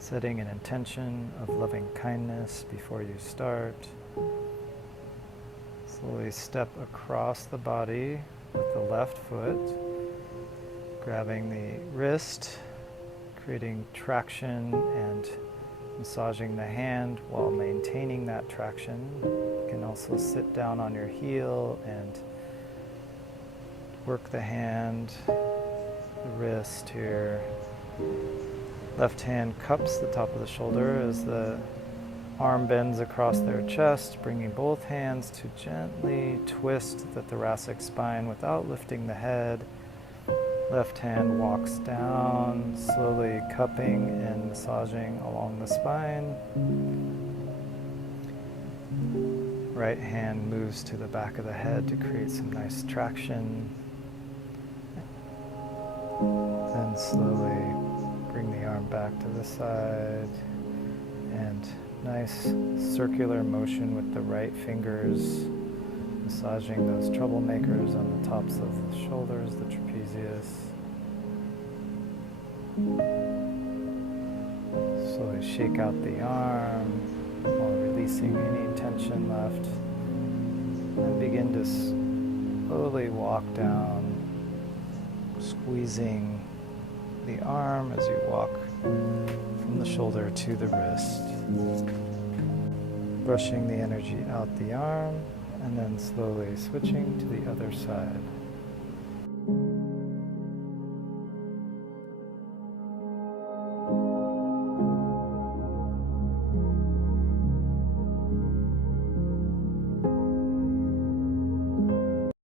Setting an intention of loving kindness before you start. Slowly step across the body with the left foot, grabbing the wrist, creating traction and massaging the hand while maintaining that traction. You can also sit down on your heel and work the hand, the wrist here. Left hand cups the top of the shoulder as the arm bends across their chest, bringing both hands to gently twist the thoracic spine without lifting the head. Left hand walks down, slowly cupping and massaging along the spine. Right hand moves to the back of the head to create some nice traction. Then slowly bring the arm back to the side, and nice circular motion with the right fingers, massaging those troublemakers on the tops of the shoulders, the trapezius. Slowly shake out the arm while releasing any tension left, and begin to slowly walk down, squeezing the arm as you walk from the shoulder to the wrist. Brushing the energy out the arm, and then slowly switching to the other side.